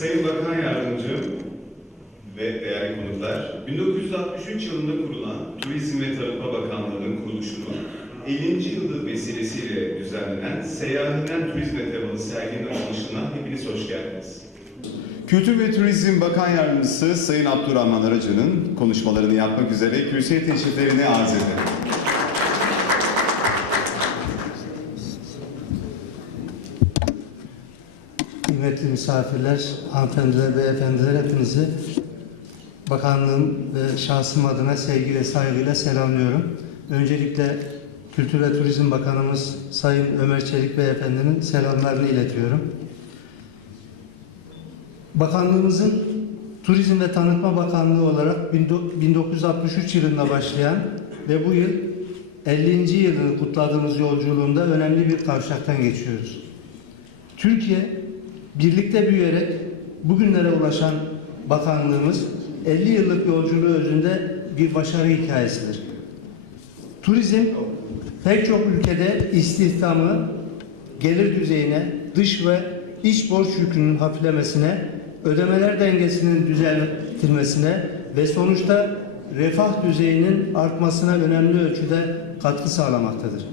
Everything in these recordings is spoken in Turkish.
Sayın Bakan Yardımcım ve değerli konuklar, 1963 yılında kurulan Turizm ve Tarımma Bakanlığı'nın kuruluşunu 50. yılı vesilesiyle düzenlenen Seyahinden Turizme temalı serginin açılışına hepiniz hoş geldiniz. Kültür ve Turizm Bakan Yardımcısı Sayın Abdurrahman Aracı'nın konuşmalarını yapmak üzere kürsüye teşriflerini arz ederim. Kıymetli misafirler, hanımefendiler, beyefendiler hepinizi bakanlığım ve şahsım adına sevgi ve saygıyla selamlıyorum. Öncelikle Kültür ve Turizm Bakanımız Sayın Ömer Çelik Beyefendinin selamlarını iletiyorum. Bakanlığımızın Turizm ve Tanıtma Bakanlığı olarak 1963 yılında başlayan ve bu yıl 50. yılını kutladığımız yolculuğunda önemli bir kavşaktan geçiyoruz. Türkiye birlikte büyüyerek bugünlere ulaşan bakanlığımız 50 yıllık yolculuğu özünde bir başarı hikayesidir. Turizm pek çok ülkede istihdamı, gelir düzeyine, dış ve iç borç yükünün hafiflemesine, ödemeler dengesinin düzeltilmesine ve sonuçta refah düzeyinin artmasına önemli ölçüde katkı sağlamaktadır.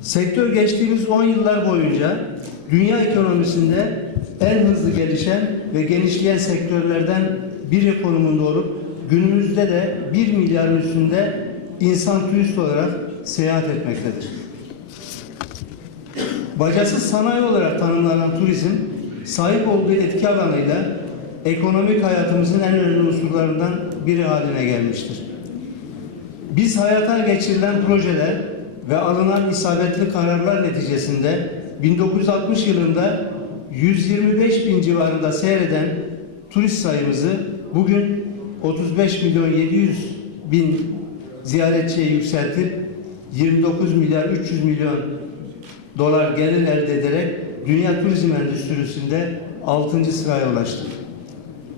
Sektör geçtiğimiz 10 yıllar boyunca dünya ekonomisinde en hızlı gelişen ve genişleyen sektörlerden biri konumunda olup günümüzde de 1 milyarın üstünde insan turist olarak seyahat etmektedir. Bacasız sanayi olarak tanımlanan turizm, sahip olduğu etki alanıyla ekonomik hayatımızın en önemli unsurlarından biri haline gelmiştir. Biz hayata geçirilen projeler ve alınan isabetli kararlar neticesinde 1960 yılında 125 bin civarında seyreden turist sayımızı bugün 35 milyon 700 bin ziyaretçiye yükseltip 29 milyar 300 milyon dolar gelir elde ederek dünya turizm endüstrisinde 6. sıraya ulaştık.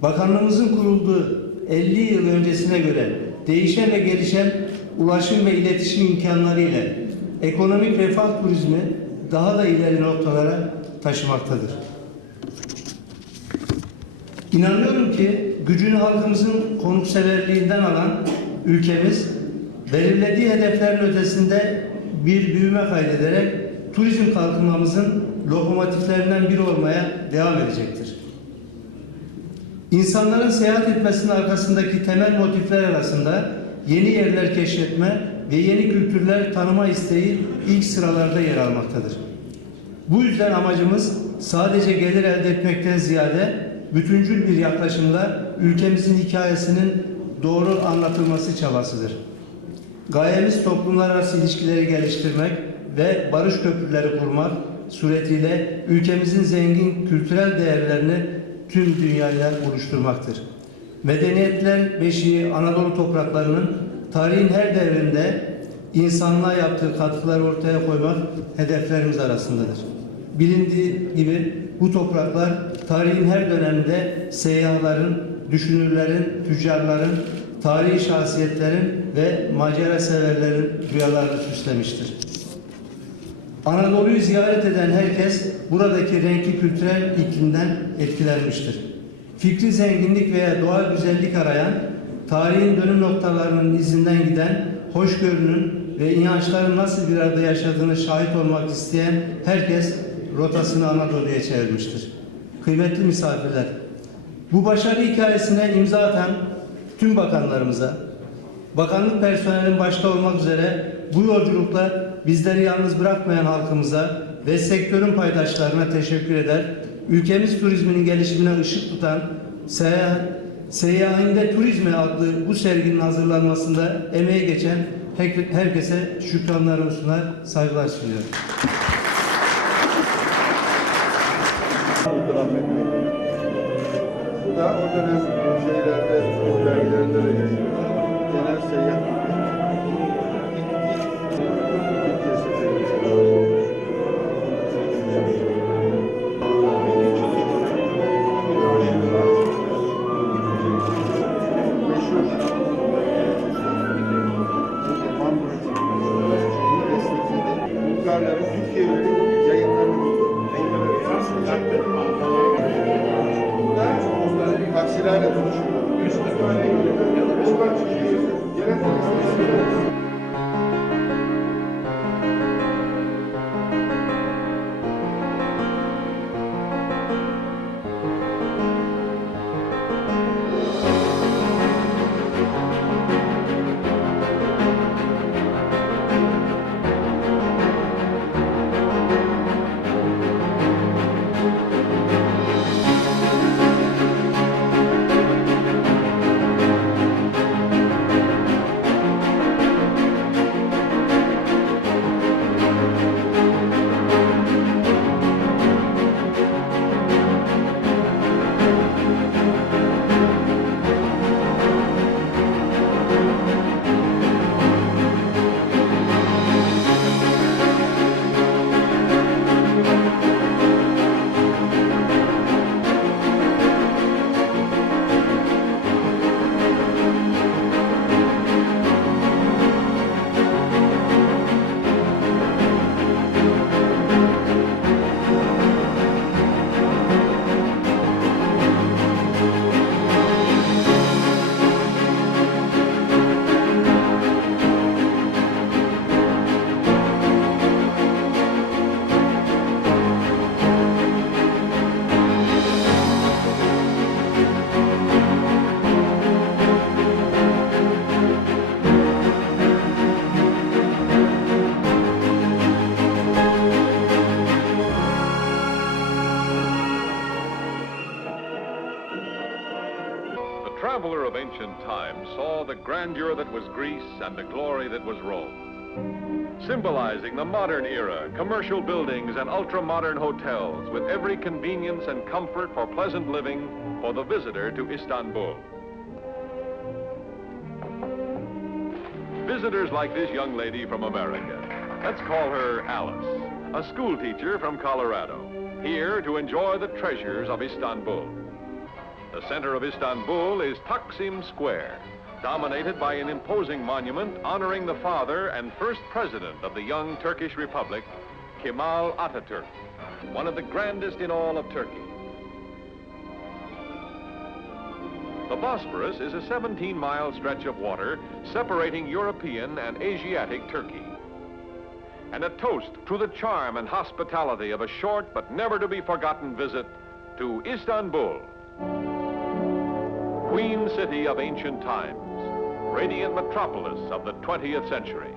Bakanlığımızın kurulduğu 50 yıl öncesine göre değişen ve gelişen ulaşım ve iletişim imkanları ile ekonomik refah turizmi daha da ileri noktalara taşımaktadır. İnanıyorum ki gücünü halkımızın konukseverliğinden alan ülkemiz belirlediği hedeflerin ötesinde bir büyüme kaydederek turizm kalkınmamızın lokomotiflerinden biri olmaya devam edecektir. İnsanların seyahat etmesinin arkasındaki temel motifler arasında yeni yerler keşfetme ve yeni kültürler tanıma isteği ilk sıralarda yer almaktadır. Bu yüzden amacımız sadece gelir elde etmekten ziyade bütüncül bir yaklaşımla ülkemizin hikayesinin doğru anlatılması çabasıdır. Gayemiz toplumlar arası ilişkileri geliştirmek ve barış köprüleri kurmak suretiyle ülkemizin zengin kültürel değerlerini tüm dünyayla buluşturmaktır. Medeniyetler beşiği Anadolu topraklarının tarihin her devrinde insanlığa yaptığı katkıları ortaya koymak hedeflerimiz arasındadır. Bilindiği gibi bu topraklar tarihin her döneminde seyyahların, düşünürlerin, tüccarların, tarihi şahsiyetlerin ve macera severlerin rüyalarını süslemiştir. Anadolu'yu ziyaret eden herkes buradaki renkli kültürel iklimden etkilenmiştir. Fikri zenginlik veya doğal güzellik arayan, tarihin dönüm noktalarının izinden giden, hoşgörünün ve inançların nasıl bir arada yaşadığını şahit olmak isteyen herkes rotasını Anadolu'ya çevirmiştir. Kıymetli misafirler, bu başarı hikayesine imza atan tüm bakanlarımıza, bakanlık personelinin başta olmak üzere bu yolculukta bizleri yalnız bırakmayan halkımıza ve sektörün paydaşlarına teşekkür eder. Ülkemiz turizminin gelişimine ışık tutan seyahat, Seyyahinde Turizmi adlı bu serginin hazırlanmasında emeği geçen herkese şükranlarımı sunar, saygılar sunuyorum. Bu da o dönem şeylerde, dergilerde ve genel seyyah üstü böyle ya da buradan çıkıyor. Gelen traveler of ancient times saw the grandeur that was Greece and the glory that was Rome. Symbolizing the modern era, commercial buildings and ultra-modern hotels with every convenience and comfort for pleasant living for the visitor to Istanbul. Visitors like this young lady from America. Let's call her Alice, a school teacher from Colorado, here to enjoy the treasures of Istanbul. The center of Istanbul is Taksim Square, dominated by an imposing monument honoring the father and first president of the young Turkish Republic, Kemal Atatürk, one of the grandest in all of Turkey. The Bosporus is a 17-mile stretch of water separating European and Asiatic Turkey. And a toast to the charm and hospitality of a short but never to be forgotten visit to Istanbul. Queen city of ancient times, radiant metropolis of the 20th century.